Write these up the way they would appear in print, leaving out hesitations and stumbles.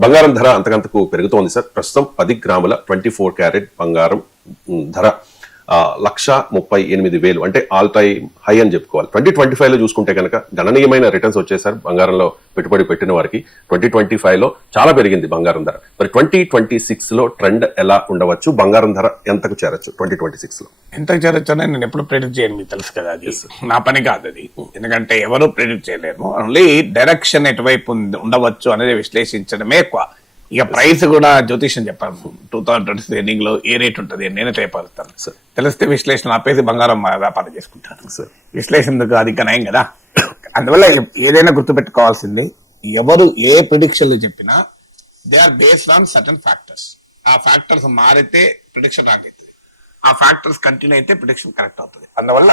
బంగారం ధర అంతకంతకు పెరుగుతోంది సార్. ప్రస్తుతం 10 గ్రాముల 24 క్యారెట్ బంగారం ధర 1,38,000 అంటే ఆల్ టైమ్ హై అని చెప్పుకోవాలి. 2025 లో చూసుకుంటే కనుక గణనీయమైన రిటర్న్స్ వచ్చాయి సార్ బంగారంలో పెట్టుబడి పెట్టిన వారికి. 2025 లో చాలా పెరిగింది బంగారం ధర. మరి 2026 లో ట్రెండ్ ఎలా ఉండవచ్చు? బంగారం ధర ఎంతకు చేరొచ్చు 2026 లో? ఎంతకు చేరొచ్చు అని నేను ఎప్పుడు ప్రెడిక్ట్ చేయను, మీకు తెలుసు కదా, అది నా పని కాదు అది. ఎందుకంటే ఎవరు ప్రెడిక్ట్ చేయలేము. ఓన్లీ డైరెక్షన్ ఎటువైపు ఉండవచ్చు అనేది విశ్లేషించడమే ఎక్కువ. ఇక ప్రైస్ కూడా జ్యోతిష్యం చెప్పాను. 2026 ఎండింగ్ లో ఏ రేట్ ఉంటుంది నేనే తెలియపరుస్తాను. తెలిస్తే విశ్లేషణ ఆపేసి బంగారం వ్యాపారం చేసుకుంటాను. విశ్లేషణకు అది ఇంకా నయం కదా. అందువల్ల ఏదైనా గుర్తుపెట్టుకోవాల్సింది, ఎవరు ఏ ప్రిడిక్షన్లు చెప్పినా they are based on certain factors. ఆ ఫ్యాక్టర్స్ మారితే ప్రిడిక్షన్ రాంగ్ అవుతుంది, ఆ ఫ్యాక్టర్స్ కంటిన్యూ అయితే ప్రిడిక్షన్ కరెక్ట్ అవుతుంది. అందువల్ల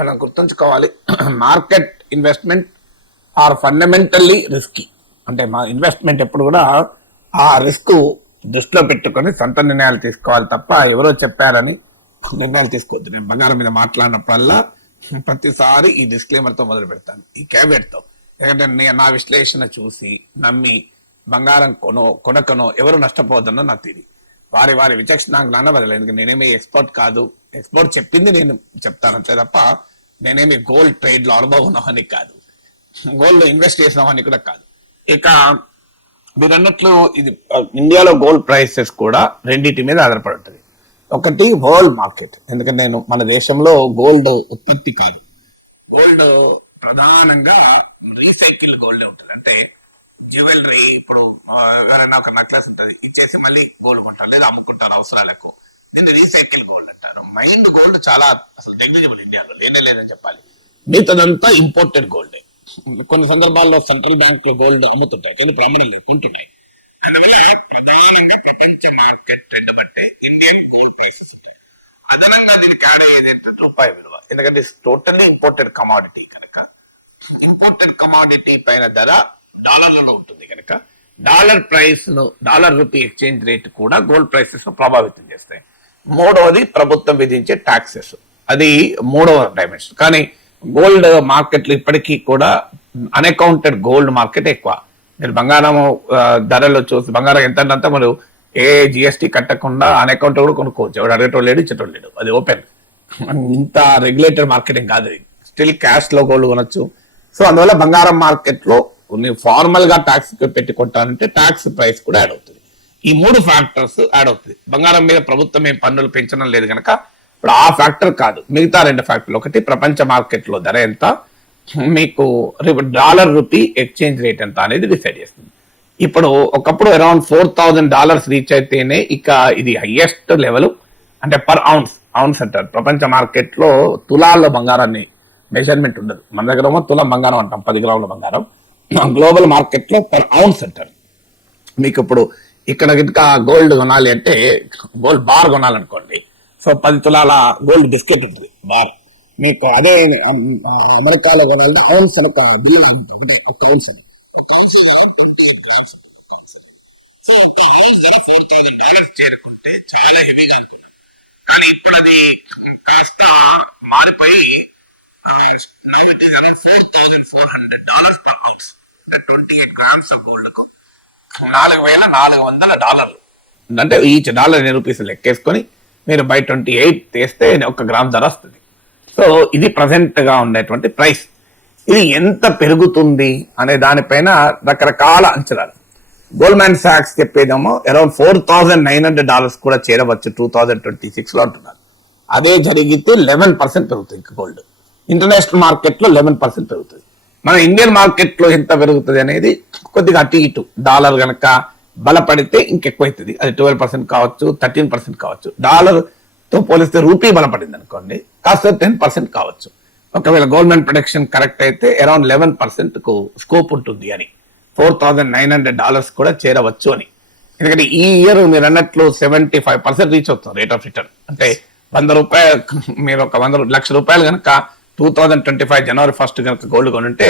మనం గుర్తుంచుకోవాలి, market investment are fundamentally risky. అంటే మా ఇన్వెస్ట్మెంట్ ఎప్పుడు కూడా ఆ రిస్క్ దృష్టిలో పెట్టుకొని సొంత నిర్ణయాలు తీసుకోవాలి తప్ప ఎవరో చెప్పారని నిర్ణయాలు తీసుకోవద్దు. నేను బంగారం మీద మాట్లాడినప్పుడల్లా ప్రతిసారి ఈ డిస్క్లైమర్ తో మొదలు పెడతాను, ఈ క్యాబినెట్ తో. ఎందుకంటే నా విశ్లేషణ చూసి నమ్మి బంగారం కొనకనో ఎవరు నష్టపోవద్దన్నో నాకు తెలియదు. వారి విచక్షణ జ్ఞానం వదలేదు. ఎందుకంటే నేనేమి ఎక్స్పర్ట్ కాదు. ఎక్స్పర్ట్ చెప్పింది నేను చెప్తాను అంతే తప్ప నేనేమి గోల్డ్ ట్రేడ్ లో అనుభవం ఉన్నవాడిని కాదు, గోల్డ్ ఇన్వెస్ట్ చేసిన వాడిని కూడా కాదు. ఇక మీరు అన్నట్లు ఇది ఇండియాలో గోల్డ్ ప్రైసెస్ కూడా రెండింటి మీద ఆధారపడి ఉంటుంది. ఒకటి వరల్డ్ మార్కెట్, ఎందుకంటే నేను మన దేశంలో గోల్డ్ ఉత్పత్తి కాదు. గోల్డ్ ప్రధానంగా రీసైకిల్ గోల్డ్ ఉంటుంది. అంటే జ్యువెలరీ, ఇప్పుడు ఎవరైనా ఒక నెక్లెస్ ఉంటుంది ఇచ్చేసి మళ్ళీ గోల్డ్ కొంటారు లేదా అమ్ముకుంటారు అవసరాలకు, దీన్ని రీసైకిల్ గోల్డ్ అంటారు. మైండ్ గోల్డ్ చాలా అసలు నెగ్లిజిబుల్, ఇండియాలో లేదని చెప్పాలి. మిగతాదంతా ఇంపోర్టెడ్ గోల్డ్. కొన్ని సందర్భాల్లో సెంట్రల్ బ్యాంక్ లో గోల్డ్ అమ్ముతుంటాయి కానీ ప్రామాణికంగా కొంటుంటాయి. అందువల్ల ప్రధానంగా ప్రపంచ మార్కెట్ ట్రెండ్ బట్టి ఇండియన్ గోల్డ్ ప్రైసెస్ ఉంటాయి. అదనంగా దీనికి యాడ్ అయ్యేది రూపాయి విలువ. ఎందుకంటే టోటల్లీ ఇంపోర్టెడ్ కమాడిటీ కనుక, ఇంపోర్టెడ్ కమాడిటీ పైన ధర డాలర్లలో ఉంటుంది కనుక డాలర్ రూపీ ఎక్స్చేంజ్ రేట్ కూడా గోల్డ్ ప్రైసెస్ ప్రభావితం చేస్తాయి. మూడవది ప్రభుత్వం విధించే టాక్సెస్, అది మూడవ డైమెన్షన్. కానీ గోల్డ్ మార్కెట్లు ఇప్పటికీ కూడా అన్అకౌంటెడ్ గోల్డ్ మార్కెట్ ఎక్కువ. మీరు బంగారం ధరలో చూసి బంగారం ఎంత మీరు ఏ జిఎస్టీ కట్టకుండా అన్అకౌంట్ కూడా కొనుక్కోవచ్చు. ఎవడు అడగటం లేడు, ఇచ్చటం లేడు, అది ఓపెన్. ఇంత రెగ్యులేటెడ్ మార్కెటింగ్ కాదు, స్టిల్ క్యాష్ లో గోల్డ్ కొనొచ్చు. సో అందువల్ల బంగారం మార్కెట్ లో ఫార్మల్ గా ట్యాక్స్ పెట్టి కొంటానంటే ట్యాక్స్ ప్రైస్ కూడా యాడ్ అవుతుంది. ఈ మూడు ఫ్యాక్టర్స్ యాడ్ అవుతుంది. బంగారం మీద ప్రభుత్వం ఏం పన్నులు పెంచడం లేదు కనుక ఇప్పుడు ఆ ఫ్యాక్టర్ కాదు, మిగతా రెండు ఫ్యాక్టర్లు. ఒకటి ప్రపంచ మార్కెట్ లో ధర ఎంత, మీకు డాలర్ రూపీ ఎక్స్చేంజ్ రేట్ ఎంత అనేది డిసైడ్ చేస్తుంది. ఇప్పుడు ఒకప్పుడు అరౌండ్ $4,000 రీచ్ అయితేనే ఇక ఇది హైయెస్ట్ లెవెల్. అంటే పర్ ఔన్స్ అంటారు. ప్రపంచ మార్కెట్ లో తులాల్లో బంగారాన్ని మెజర్మెంట్ ఉండదు. మన దగ్గర తులం బంగారం అంటాం, 10 గ్రాముల బంగారం. గ్లోబల్ మార్కెట్ లో పర్ ఔన్స్ అంటారు. మీకు ఇప్పుడు ఇక్కడ ఇంకా గోల్డ్ కొనాలి అంటే గోల్డ్ బార్ కొనాలనుకోండి, సో 10 తులాల గోల్డ్ బిస్కెట్ ఉంటుంది బార్. మీకు అదే అమెరికాలో కొనాలంటే ఔన్స్ అని ఒక బిల్ అంటే ఒక ఔన్స్ అని $4,000 చేరుకుంటే చాలా హెవీగా అనుకున్నాం. కానీ ఇప్పుడు అది కాస్త మారిపోయి $4,400 per ounce. 28 grams of gold కు $4,400. అంటే ఈచ్ డాలర్ రూపీస్ లెక్కేసుకొని మీరు బై 28 తీస్తే 1 గ్రామ్ ధర వస్తుంది. సో ఇది ప్రజెంట్ గా ఉండేటువంటి ప్రైస్. ఇది ఎంత పెరుగుతుంది అనే దానిపైన రకరకాల అంచనాలు. గోల్డ్మాన్ సాక్స్ చెప్పేదేమో అరౌండ్ $4,900 కూడా చేరవచ్చు 2026 లో అంటున్నారు. అదే జరిగితే 11% పెరుగుతుంది గోల్డ్. ఇంటర్నేషనల్ మార్కెట్ లో 11% పెరుగుతుంది. మన ఇండియన్ మార్కెట్ లో ఎంత పెరుగుతుంది అనేది కొద్దిగా అటు ఇటు. డాలర్ గనక బలపడితే ఇంకెక్కువ అవుతుంది, అది 12% కావచ్చు, 13% కావచ్చు. డాలర్ తో పోలిస్తే రూపీ బలపడింది అనుకోండి, కాస్త 10% కావచ్చు. ఒకవేళ గవర్నమెంట్ ప్రొడక్షన్ కరెక్ట్ అయితే అరౌండ్ 11% కు స్కోప్ ఉంటుంది అని, $4,900 కూడా చేరవచ్చు అని. ఎందుకంటే ఈ ఇయర్ మీరు అన్నట్లు 75% రీచ్ అవుతుంది రేట్ ఆఫ్ రిటర్న్. అంటే ₹100 మీరు ఒక ₹1,00,000 కనుక 2025 జనవరి 1 కనుక గోల్డ్ కొనుంటే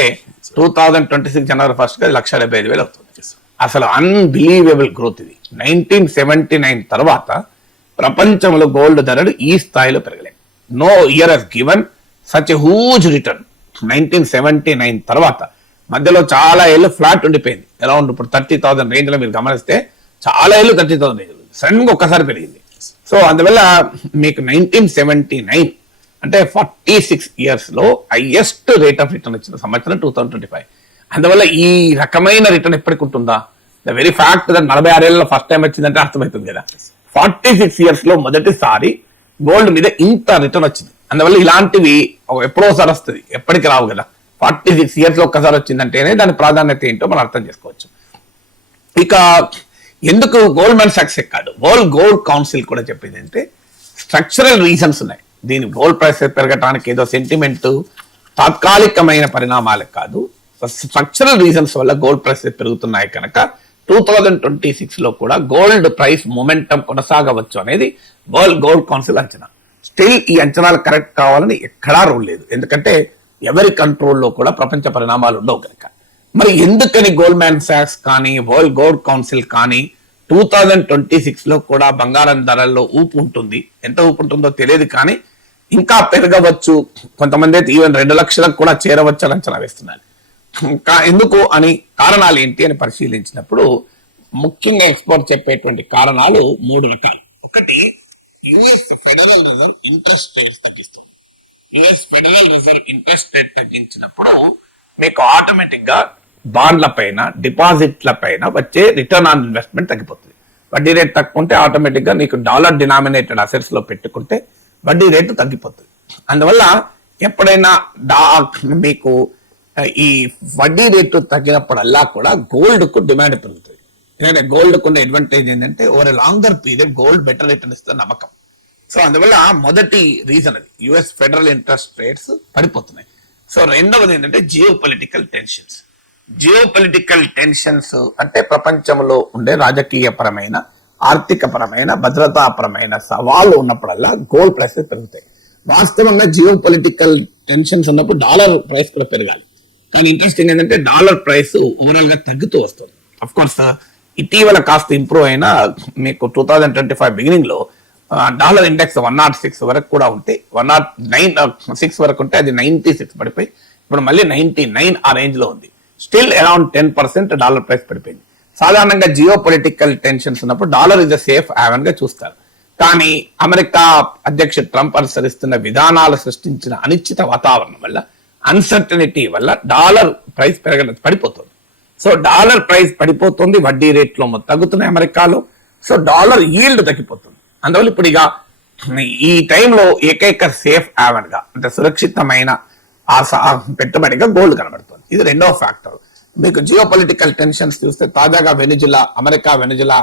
2026 జనవరి 1 1,75,000 అవుతుంది. అసలు అన్బిలీవబుల్ గ్రోత్ ఇది. 1979 తర్వాత ప్రపంచంలో గోల్డ్ ధరలు ఈ స్థాయిలో పెరగలేదు. No year has given such a huge return. 1979 తర్వాత మధ్యలో చాలా ఏళ్ళు ఫ్లాట్ ఉండిపోయింది. అరౌండ్ ఇప్పుడు 30,000 రేంజ్ లో మీరు గమనిస్తే చాలా ఏళ్ళు 30,000 రేంజ్ సడన్ గా ఒక్కసారి పెరిగింది. సో అందువల్ల మీకు 1979 అంటే 46 years లో హైయెస్ట్ రేట్ ఆఫ్ రిటర్న్ వచ్చిన సంవత్సరం 2025. అందువల్ల ఈ రకమైన రిటర్న్ ఎప్పటికి ఉంటుందా? ద వెరీ ఫ్యాక్ట్ దట్ 46 ఏళ్ళలో ఫస్ట్ టైం వచ్చిందంటే అర్థమవుతుంది కదా. 46 years లో మొదటిసారి గోల్డ్ మీద ఇంత రిటర్న్ వచ్చింది. అందువల్ల ఇలాంటివి ఎప్పుడోసారి వస్తుంది, ఎప్పటికి రావు కదా. 46 years లో ఒక్కసారి వచ్చిందంటేనే దాని ప్రాధాన్యత ఏంటో మనం అర్థం చేసుకోవచ్చు. ఇక ఎందుకు గోల్డ్మెన్ సాక్స్ ఎక్కాడు, వరల్డ్ గోల్డ్ కౌన్సిల్ కూడా చెప్పింది అంటే స్ట్రక్చరల్ రీజన్స్ ఉన్నాయి. దీని గోల్డ్ ప్రైస్ పెరగటానికి ఏదో సెంటిమెంట్ తాత్కాలికమైన పరిణామాలకు కాదు, స్ట్రక్చరల్ రీజన్స్ వల్ల గోల్డ్ ప్రైస్ పెరుగుతున్నాయి కనుక 2026 లో కూడా గోల్డ్ ప్రైస్ మొమెంటం కొనసాగవచ్చు అనేది వరల్డ్ గోల్డ్ కౌన్సిల్ అంచనా. స్టిల్ ఈ అంచనాలు కరెక్ట్ కావాలని ఎక్కడా రూల్ లేదు, ఎందుకంటే ఎవరి కంట్రోల్లో కూడా ప్రపంచ పరిణామాలు ఉండవు కనుక. మరి ఎందుకని గోల్డ్మెన్ సాక్స్ కానీ వరల్డ్ గోల్డ్ కౌన్సిల్ కానీ 2026 లో కూడా బంగారం ధరల్లో ఊపు ఉంటుంది, ఎంత ఊపు ఉంటుందో తెలియదు కానీ ఇంకా పెరగవచ్చు, కొంతమంది అయితే ఈవెన్ 2 లక్షలకు కూడా చేరవచ్చు అని అంచనా వేస్తున్నారు. ఎందుకు అని కారణాలు ఏంటి అని పరిశీలించినప్పుడు ముఖ్యంగా ఎక్స్పర్ట్ చెప్పేటువంటి కారణాలు 3 రకాలు. ఒకటి, US Federal Reserve interest rates తగ్గిస్తుంది. US Federal Reserve interest rate తగ్గించినప్పుడు మీకు ఆటోమేటిక్ గా బాండ్ల పైన డిపాజిట్ల పైన వచ్చే రిటర్న్ ఆన్ ఇన్వెస్ట్మెంట్ తగ్గిపోతుంది. వడ్డీ రేట్ తక్కువ ఉంటే ఆటోమేటిక్ గా నీకు డాలర్ డినామినేటెడ్ అసెట్స్ లో పెట్టుకుంటే వడ్డీ రేటు తగ్గిపోతుంది. అందువల్ల ఎప్పుడైనా మీకు ఈ వడ్డీ రేటు తగ్గినప్పుడల్లా కూడా గోల్డ్ కు డిమాండ్ పెరుగుతుంది. ఎందుకంటే గోల్డ్ కు అడ్వాంటేజ్ ఏంటంటే over longer period gold better return ఇస్తుంది నమ్మకం. సో అందువల్ల మొదటి రీజన్ అది యుఎస్ ఫెడరల్ ఇంట్రెస్ట్ రేట్స్ పడిపోతున్నాయి. సో రెండవది ఏంటంటే geo political tensions. Geo political tensions అంటే ప్రపంచంలో ఉండే రాజకీయ పరమైన, ఆర్థిక పరమైన, భద్రతాపరమైన సవాళ్ళు ఉన్నప్పుడల్లా గోల్డ్ ప్రైసెస్ పెరుగుతాయి. వాస్తవంగా జియో పొలిటికల్ టెన్షన్స్ ఉన్నప్పుడు డాలర్ ప్రైస్ కూడా పెరగాలి, కానీ ఇంట్రెస్టింగ్ ఏంటంటే డాలర్ ప్రైస్ ఓవరాల్ గా తగ్గుతూ వస్తుంది. అఫ్ కోర్స్ ఇటీవల కాస్త ఇంప్రూవ్ అయినా మీకు 2025 బిగినింగ్ లో డాలర్ ఇండెక్స్ 106 వరకు కూడా ఉంటే 109 వరకు ఉంటే అది 96 పడిపోయి ఇప్పుడు మళ్ళీ 99 ఆ రేంజ్ లో ఉంది. స్టిల్ అరౌండ్ 10% డాలర్ ప్రైస్ పడిపోయింది. సాధారణంగా జియో పొలిటికల్ టెన్షన్స్ ఉన్నప్పుడు dollar is a safe haven't గా చూస్తారు, కానీ అమెరికా అధ్యక్షుడు ట్రంప్ అనుసరిస్తున్న విధానాలు సృష్టించిన అనిశ్చిత వాతావరణం వల్ల, అన్సర్టనిటీ వల్ల డాలర్ ప్రైస్ పడిపోతుంది. సో డాలర్ ప్రైస్ పడిపోతుంది, వడ్డీ రేట్లు తగ్గుతున్నాయి అమెరికాలో. సో డాలర్ ఈల్డ్ తగ్గిపోతుంది. అందువల్ల ఇప్పుడు ఇక ఈ టైంలో ఏకైక సేఫ్ హ్యావెన్ గా అంటే సురక్షితమైన పెట్టుబడిగా గోల్డ్ కనబడుతుంది. ఇది రెండవ ఫ్యాక్టర్. మీకు జియో పొలిటికల్ టెన్షన్స్ చూస్తే తాజాగా అమెరికా వెనుజులా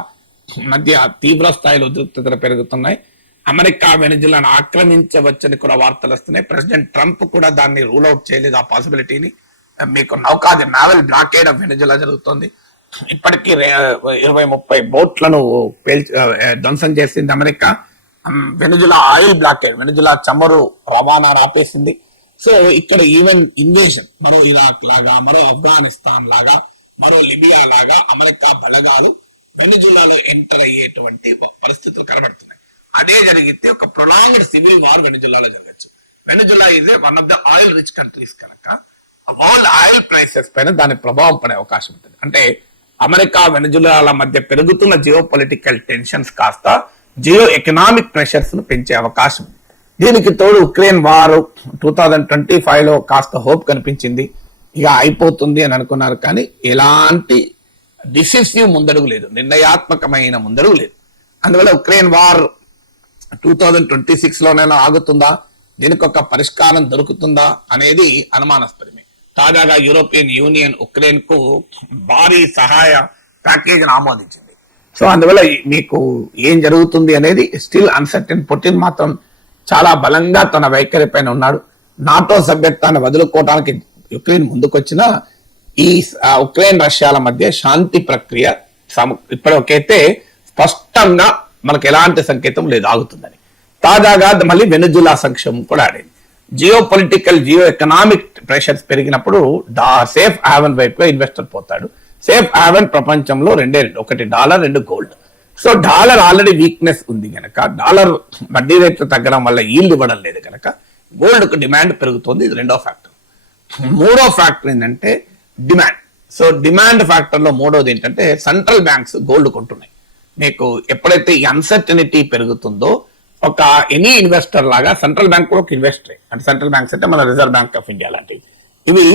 మధ్య తీవ్ర స్థాయిలో ఉద్రిక్తతలు పెరుగుతున్నాయి. అమెరికా వెనుజులాను ఆక్రమించవచ్చని కూడా వార్తలు వస్తున్నాయి. ప్రెసిడెంట్ ట్రంప్ కూడా దాన్ని రూల్ అవుట్ చేయలేదు ఆ పాసిబిలిటీని. మీకు నావల్ బ్లాకేడ్ ఆఫ్ వెనుజులా జరుగుతుంది. ఇప్పటికీ 20-30 బోట్లను ధ్వంసం చేసింది America. Venezuela oil blockade, Venezuela చమురు రవాణా ఆపేసింది. సో ఇక్కడ ఈవెన్ ఇన్వేజన్ మరో ఇరాక్ లాగా, మరో ఆఫ్ఘనిస్తాన్ లాగా, మరో లిబియా లాగా అమెరికా బలగాలు వెనుజులాలో ఎంటర్ అయ్యేటువంటి పరిస్థితులు కనబడుతున్నాయి. అదే జరిగితే ఒక ప్రొలాంగ్డ్ సివిల్ వార్ వెనుజులాలో జరగచ్చు. Venezuela is one of the oil rich countries కనుక వరల్డ్ ఆయిల్ ప్రైసెస్ పైన దాని ప్రభావం పడే అవకాశం ఉంటుంది. అంటే అమెరికా వెనుజులాల మధ్య పెరుగుతున్న జియో పొలిటికల్ టెన్షన్స్ కాస్త జియో ఎకనామిక్ ప్రెషర్స్ ను పెంచే అవకాశం ఉంది. దీనికి తోడు ఉక్రెయిన్ వార్ 2025 లో కాస్త హోప్ కనిపించింది, ఇక అయిపోతుంది అని అనుకున్నారు, కానీ ఎలాంటి డిసిసివ్ ముందడుగు లేదు, నిర్ణయాత్మకమైన ముందడుగు లేదు. అందువల్ల ఉక్రెయిన్ వార్ 2026 లోనైనా ఆగుతుందా, దీనికి ఒక పరిష్కారం దొరుకుతుందా అనేది అనుమానాస్పదమే. తాజాగా యూరోపియన్ యూనియన్ ఉక్రెయిన్ కు భారీ సహాయ ప్యాకేజ్ ఆమోదించింది. సో అందువల్ల మీకు ఏం జరుగుతుంది అనేది స్టిల్ అన్సర్టెన్. పుటిన్ మాత్రం చాలా బలంగా తన వైఖరి పైన ఉన్నాడు. నాటో సభ్యత్వాన్ని వదులుకోవడానికి యుక్రెయిన్ ముందుకొచ్చిన ఈ ఉక్రెయిన్ రష్యాల మధ్య శాంతి ప్రక్రియ ఇప్పటికైతే స్పష్టంగా మనకు ఎలాంటి సంకేతం లేదు ఆగుతుందని. తాజాగా మళ్ళీ వెనుజులా సంక్షేమం కూడా ఆడింది. Geopolitical, geoeconomic pressures పెరిగినప్పుడు సేఫ్ హ్యావెన్ వైపుగా ఇన్వెస్టర్ పోతాడు. సేఫ్ హ్యావెన్ ప్రపంచంలో రెండే, ఒకటి dollar, 2 gold. So dollar already weakness ఉంది కనుక, డాలర్ వడ్డీ రేట్లు తగ్గడం వల్ల ఈల్డ్ ఇవ్వడం లేదు కనుక గోల్డ్ కు డిమాండ్ పెరుగుతుంది. ఇది రెండో ఫ్యాక్టర్. మూడో ఫ్యాక్టర్ ఏంటంటే డిమాండ్. సో డిమాండ్ ఫ్యాక్టర్ లో మూడోది ఏంటంటే సెంట్రల్ బ్యాంక్స్ గోల్డ్ కొంటున్నాయి. మీకు ఎప్పుడైతే ఈ అన్సర్టనిటీ పెరుగుతుందో ఒక ఎనీ ఇన్వెస్టర్ లాగా సెంట్రల్ బ్యాంక్ కూడా ఒక ఇన్వెస్టర్, అంటే సెంట్రల్ బ్యాంక్స్ అంటే మన రిజర్వ్ బ్యాంక్ ఆఫ్ ఇండియా లాంటివి. ఇవి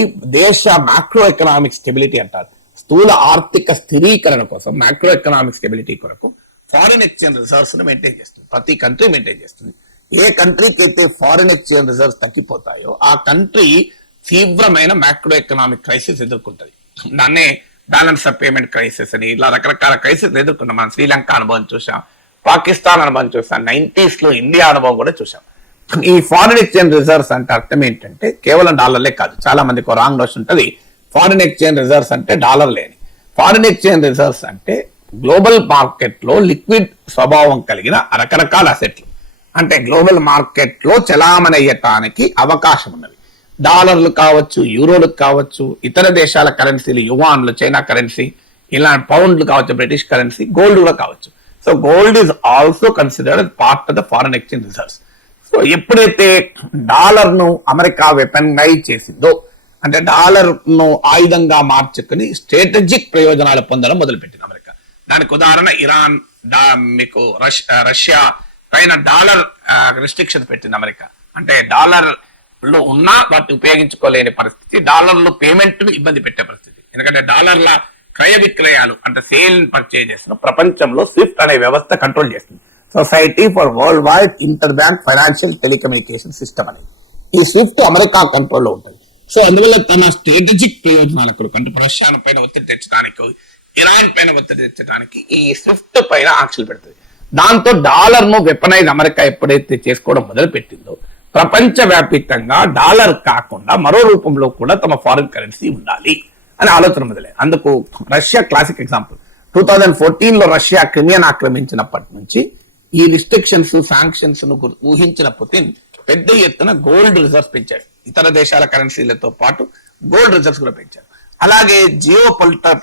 దేశ మ్యాక్రో ఎకనామిక్ స్టెబిలిటీ అంటారు, స్థూల ఆర్థిక స్థిరీకరణ కోసం మ్యాక్రో ఎకనామిక్ స్టెబిలిటీ కొరకు ఫారిన్ ఎక్స్చేంజ్ రిజర్వ్స్ ని మెయింటైన్ చేస్తుంది. ప్రతి కంట్రీ మెయింటైన్ చేస్తుంది. ఏ కంట్రీకి అయితే ఫారిన్ ఎక్స్చేంజ్ రిజర్వ్స్ తగ్గిపోతాయో ఆ కంట్రీ తీవ్రమైన మ్యాక్రో ఎకనామిక్ క్రైసిస్ ఎదుర్కొంటది. దాన్నే బ్యాలెన్స్ ఆఫ్ పేమెంట్ క్రైసిస్ అని, ఇలా రకరకాల క్రైసిస్ ఎదుర్కొన్నాం. మనం శ్రీలంక అనుభవం చూసాం, పాకిస్తాన్ అనుభవం చూసాం, 90s లో ఇండియా అనుభవం కూడా చూసాం. ఈ ఫారిన్ ఎక్స్చేంజ్ రిజర్వ్స్ అంటే అర్థం ఏంటంటే కేవలం డాలర్లే కాదు. చాలా మందికి రాంగ్ నోషన్ ఉంటుంది, ఫారిన్ ఎక్స్చేంజ్ రిజర్వ్స్ అంటే డాలర్ లేని. ఫారిన్ ఎక్స్చేంజ్ రిజర్వ్స్ అంటే గ్లోబల్ మార్కెట్ లో లిక్విడ్ స్వభావం కలిగిన రకరకాల అసెట్లు, అంటే గ్లోబల్ మార్కెట్ లో చలామణి అయ్యటానికి అవకాశం ఉన్నవి. డాలర్లు కావచ్చు, యూరోలు కావచ్చు, ఇతర దేశాల కరెన్సీలు, యువాన్లు, చైనా కరెన్సీ, ఇలా పౌండ్లు కావచ్చు, బ్రిటిష్ కరెన్సీ, గోల్డ్ కూడా కావచ్చు. So gold is also considered part of the foreign exchange reserves. So ఎప్పుడైతే డాలర్ ను అమెరికా వెపనైజ్ చేసిందో, అంటే డాలర్ ను ఆయుధంగా మార్చుకుని స్ట్రాటజిక్ ప్రయోజనాలు పొందడం మొదలుపెట్టింది అమెరికా. దానికి ఉదాహరణ ఇరాన్, మీకు రష్యా పైన డాలర్ రిస్ట్రిక్షన్ పెట్టింది అమెరికా. అంటే డాలర్ లో ఉన్నా వాటిని ఉపయోగించుకోలేని పరిస్థితి, డాలర్లు పేమెంట్ ఇబ్బంది పెట్టే పరిస్థితి. ఎందుకంటే డాలర్ల క్రయ విక్రయాలు అంటే సేల్ పర్చేజ్ చేస్తున్న ప్రపంచంలో స్విఫ్ట్ అనే వ్యవస్థ కంట్రోల్ చేస్తుంది. Society for world wide inter bank financial telecommunication system అని. ఈ స్విఫ్ట్ అమెరికా కంట్రోల్లో ఉంటుంది. సో అందువల్ల తన స్ట్రాటజిక్ ప్రయోజనాల కొరకు, అంటే రష్యా పైన ఒత్తిడి తెచ్చడానికి, ఇరాన్ పైన ఒత్తిడి తెచ్చడానికి ఈ స్విఫ్ట్ పైన ఆంక్షలు పెడుతుంది. దాంతో డాలర్ ను వెపనైజ్ అమెరికా ఎప్పుడైతే చేసుకోవడం మొదలు పెట్టిందో, ప్రపంచ వ్యాప్తంగా డాలర్ కాకుండా మరో రూపంలో కూడా తమ ఫారిన్ కరెన్సీ ఉండాలి అని ఆలోచన మొదలైంది. అందుకు రష్యా క్లాసిక్ ఎగ్జాంపుల్. 2014 లో రష్యా క్రిమియన్ ఆక్రమించినప్పటి నుంచి ఈ రిస్ట్రిక్షన్స్, శాంక్షన్స్ ను ఊహించిన పుతిన్ పెద్ద ఎత్తున గోల్డ్ రిజర్వ్స్ పెంచాడు. ఇతర దేశాల కరెన్సీలతో పాటు గోల్డ్ రిజర్వ్స్ కూడా పెంచారు. అలాగే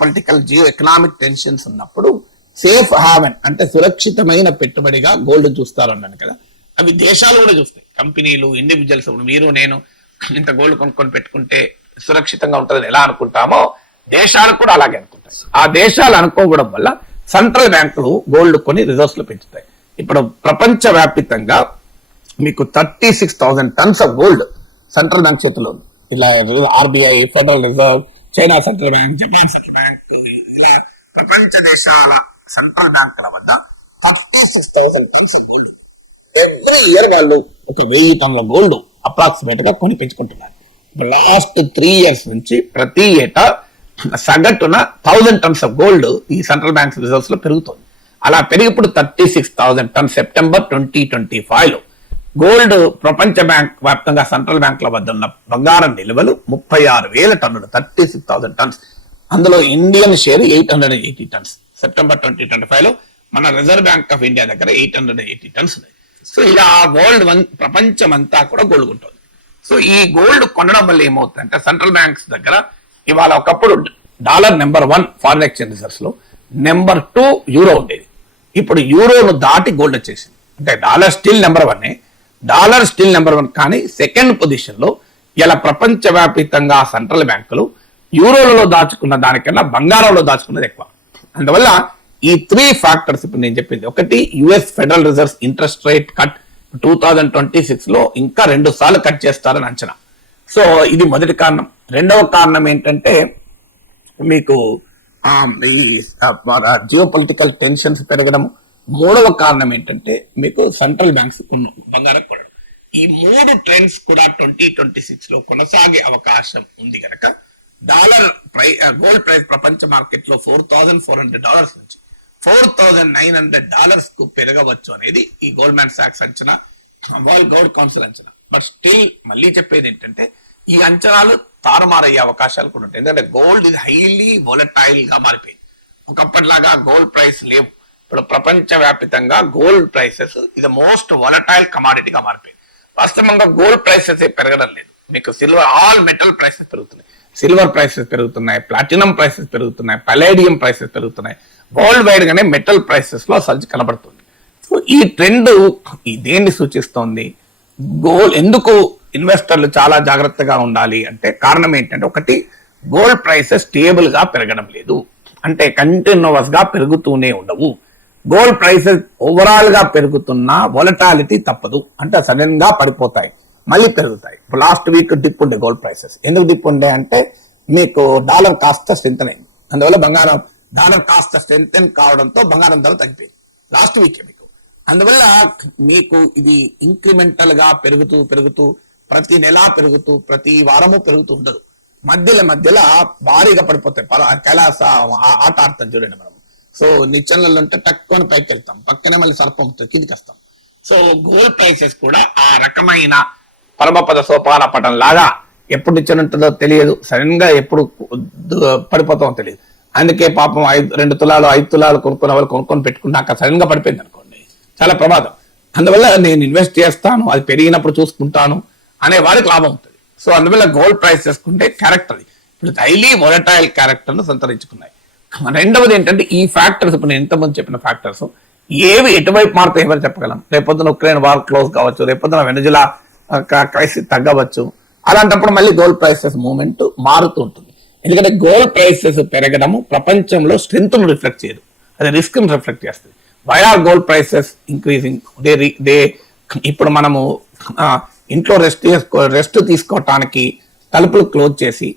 పొలిటికల్ జియో ఎకనామిక్ టెన్షన్స్ ఉన్నప్పుడు సేఫ్ హావెన్ అంటే సురక్షితమైన పెట్టుబడిగా గోల్డ్ చూస్తారు అన్నాను కదా, అవి దేశాలు కూడా చూస్తాయి. కంపెనీలు, ఇండివిజువల్స్, మీరు నేను ఇంత గోల్డ్ కొనుక్కొని పెట్టుకుంటే సురక్షితంగా ఉంటుందని ఎలా అనుకుంటామో దేశాలు కూడా అలాగే అనుకుంటాయి. ఆ దేశాలు అనుకోవడం వల్ల సెంట్రల్ బ్యాంకులు గోల్డ్ కొని రిజర్వ్స్ లో పెంచుతాయి. ఇప్పుడు ప్రపంచ వ్యాప్తంగా మీకు 36,000 tons of gold central bank చేతిలో ఉంది. ఇలా RBI, federal reserve, China central bank, Japan central bank, ఇలా ప్రపంచ దేశాల సెంట్రల్ బ్యాంకుల వద్ద 36,000 tons of gold. Every year వాళ్ళు 1,000 టన్నుల గోల్డ్ అప్రాక్సిమేట్ గా కొని పెంచుకుంటున్నారు. లాస్ట్ 3 years నుంచి ప్రతి ఏటా సగటున 1000 టన్స్ ఆఫ్ గోల్డ్ ఈ సెంట్రల్ బ్యాంక్ రిజర్వ్స్ లో పెరుగుతుంది. అలా పెరిగిప్పుడు 36,000 టన్స్ సెప్టెంబర్ 2025 లో గోల్డ్ ప్రపంచ బ్యాంక్ వ్యాప్తంగా సెంట్రల్ బ్యాంకుల వద్ద ఉన్న బంగారం నిల్వలు 36,000 టన్నులు, 36,000 టన్స్. అందులో ఇండియన్ షేర్ 880 టన్స్. సెప్టెంబర్ 2025 లో మన రిజర్వ్ బ్యాంక్ ఆఫ్ ఇండియా దగ్గర 880 టన్స్ ఉన్నాయి. సో ఇలా ప్రపంచం అంతా కూడా గోల్డ్ కొంటుంది. సో ఈ గోల్డ్ కొనడం వల్ల ఏమవుతుందంటే సెంట్రల్ బ్యాంక్స్ దగ్గర ఇవాళ ఒకప్పుడు dollar number 1 foreign exchange reserves లో, నెంబర్ 2 యూరో ఉండేది. ఇప్పుడు యూరోను దాటి గోల్డ్ వచ్చేసింది. అంటే డాలర్ స్టిల్ నెంబర్ 1 కానీ సెకండ్ పొజిషన్ లో ఇలా ప్రపంచ వ్యాప్తంగా సెంట్రల్ బ్యాంకులు యూరోలలో దాచుకున్న దానికన్నా బంగారంలో దాచుకున్నది ఎక్కువ. అందువల్ల ఈ 3 ఫ్యాక్టర్స్ ఇప్పుడు నేను చెప్పింది, ఒకటి US federal reserves interest rate cut 2026 లో ఇంకా 2 సార్లు కట్ చేస్తారని అంచనా. సో ఇది మొదటి కారణం. రెండవ కారణం ఏంటంటే మీకు ఈ జియో పొలిటికల్ టెన్షన్స్ పెరగడం. మూడవ కారణం ఏంటంటే మీకు సెంట్రల్ బ్యాంక్స్ బంగారం కొనడం. ఈ 3 ట్రెండ్స్ కూడా 2026 లో కొనసాగే అవకాశం ఉంది కనుక డాలర్ గోల్డ్ ప్రైస్ ప్రపంచ మార్కెట్ లో $4,400 నుంచి $4,900 కు పెరగవచ్చు అనేది ఈ గోల్డ్మాన్ సాక్స్ అంచనా, వరల్డ్ గోల్డ్ కౌన్సిల్ అంచనా. బట్ స్టిల్ మళ్ళీ చెప్పేది ఏంటంటే ఈ అంచనాలు తారుమారయ్యే అవకాశాలు కూడా ఉంటాయి. ఎందుకంటే గోల్డ్ ఇది హైలీ వోలటైల్ గా మారిపోయింది. ఒకప్పటిలాగా గోల్డ్ ప్రైస్ లేవు. ఇప్పుడు ప్రపంచ వ్యాప్తంగా గోల్డ్ ప్రైసెస్ ఇది మోస్ట్ వోలటైల్ కమాడిటీగా మారిపోయింది. వాస్తవంగా గోల్డ్ ప్రైసెస్ పెరగడం లేదు. మీకు సిల్వర్, ఆల్ మెటల్ ప్రైసెస్ పెరుగుతున్నాయి. సిల్వర్ ప్రైసెస్ పెరుగుతున్నాయి, ప్లాటినం ప్రైసెస్ పెరుగుతున్నాయి, పలేడియం ప్రైసెస్ పెరుగుతున్నాయి. వరల్డ్ వైడ్ గానే మెటల్ ప్రైసెస్ లో సర్జ్ కనబడుతుంది. సో ఈ ట్రెండ్ దేన్ని సూచిస్తోంది? గోల్డ్ ఎందుకు ఇన్వెస్టర్లు చాలా జాగ్రత్తగా ఉండాలి అంటే కారణం ఏంటంటే, ఒకటి గోల్డ్ ప్రైసెస్ స్టేబుల్ గా పెరగడం లేదు, అంటే కంటిన్యూస్ గా పెరుగుతూనే ఉండవు. గోల్డ్ ప్రైసెస్ ఓవరాల్ గా పెరుగుతున్న వొలటాలిటీ తప్పదు, అంటే సడన్ గా పడిపోతాయి మళ్ళీ పెరుగుతాయి. ఇప్పుడు లాస్ట్ వీక్ డిప్ ఉండే గోల్డ్ ప్రైసెస్, ఎందుకు డిప్ ఉండే అంటే మీకు డాలర్ కాస్త స్ట్రెంగ్ అయింది, అందువల్ల బంగారం డాలర్ కాస్త స్ట్రెంగ్ కావడంతో బంగారం ధర తగ్గిపోయింది లాస్ట్ వీక్ మీకు. అందువల్ల మీకు ఇది ఇంక్రిమెంటల్ గా పెరుగుతూ పెరుగుతూ ప్రతి నెల పెరుగుతూ ప్రతి వారము పెరుగుతూ ఉండదు, మధ్యలో భారీగా పడిపోతాయి. కైలాస ఆట ఆడతాం చూడండి మనం. సో నిచ్చెనలు అంటే తక్కువ పైకి వెళ్తాం, పక్కనే మళ్ళీ సర్పం కిందికి వస్తాం. సో గోల్డ్ ప్రైసెస్ కూడా ఆ రకమైన పరమపద సోపాన పటం లాగా ఎప్పుడు నిచ్చెన ఉంటుందో తెలియదు, సడన్ గా ఎప్పుడు పడిపోతామో తెలియదు. అందుకే పాపం 2 తులాలు 5 తులాలు కొనుక్కున్న వాళ్ళు కొనుక్కొని పెట్టుకున్నాక సడన్ గా పడిపోయింది అనుకోండి, చాలా ప్రమాదం. అందువల్ల నేను ఇన్వెస్ట్ చేస్తాను, అది పెరిగినప్పుడు చూసుకుంటాను అనే వారికి లాభం ఉంటుంది. సో అందువల్ల గోల్డ్ ప్రైస్ చేసుకుంటే క్యారెక్టర్ ఇప్పుడు హైలీ వొలటైల్ క్యారెక్టర్ ను సంతరించుకున్నాయి. రెండవది ఏంటంటే ఈ ఫ్యాక్టర్స్, ఇప్పుడు నేను ఎంతమంది చెప్పిన ఫ్యాక్టర్స్ ఏవి ఎటువైపు మారుతాయి ఎవరు చెప్పగలం. రేపొద్దున ఉక్రెయిన్ వార్ క్లోజ్ కావచ్చు, రేపొద్దున వెనజులా క్రైసిస్ తగ్గవచ్చు. అలాంటప్పుడు మళ్ళీ గోల్డ్ ప్రైసెస్ మూవ్మెంట్ మారుతూ ఉంటుంది. ఎందుకంటే గోల్డ్ ప్రైసెస్ పెరగడము ప్రపంచంలో స్ట్రెంత్ ను రిఫ్లెక్ట్ చేయదు, అది రిస్క్ ను రిఫ్లెక్ట్ చేస్తుంది. Why are gold prices increasing? ఇప్పుడు మనము ఇంట్లో రెస్ట్ తీసుకోవటానికి తలుపులు క్లోజ్ చేసి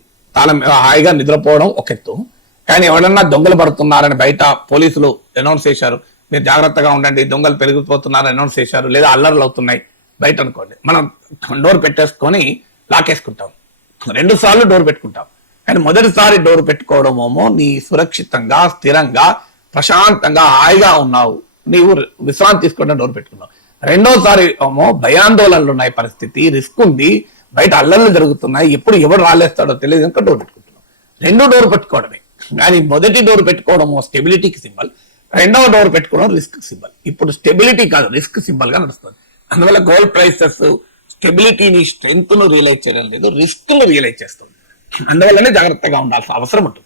హాయిగా నిద్రపోవడం ఒక ఎత్తు, కానీ ఎవరన్నా దొంగలు పడుతున్నారని బయట పోలీసులు అనౌన్స్ చేశారు, మీరు జాగ్రత్తగా ఉండండి దొంగలు పెరిగిపోతున్నారని అనౌన్స్ చేశారు, లేదా అల్లర్లు అవుతున్నాయి బయట అనుకోండి, మనం డోర్ పెట్టేసుకొని లాకేసుకుంటాం. 2 సార్లు డోర్ పెట్టుకుంటాం, కానీ మొదటిసారి డోర్ పెట్టుకోవడమేమో నీ సురక్షితంగా స్థిరంగా ప్రశాంతంగా హాయిగా ఉన్నావు, నీవు విశ్రాంతి తీసుకోవడం డోర్ పెట్టుకున్నావు. రెండోసారి ఏమో భయాందోళనలు ఉన్నాయి, పరిస్థితి రిస్క్ ఉంది, బయట అల్లర్లు జరుగుతున్నాయి, ఎప్పుడు ఎవరు రాలేస్తాడో తెలియదు కనుక డోర్ పెట్టుకుంటున్నాం. 2 డోర్ పెట్టుకోవడమే, కానీ మొదటి డోర్ పెట్టుకోవడము స్టెబిలిటీకి సింబల్, రెండవ డోర్ పెట్టుకోవడం రిస్క్ సింబల్. ఇప్పుడు స్టెబిలిటీ కాదు రిస్క్ సింబల్ గా నడుస్తుంది. అందువల్ల గోల్డ్ ప్రైసెస్ స్టెబిలిటీని స్ట్రెంగ్త్ ను రియలైజ్ చేయడం లేదు, రిస్క్ ను రియలైజ్ చేస్తుంది. అందువల్లనే జాగ్రత్తగా ఉండాల్సిన అవసరం ఉంటుంది.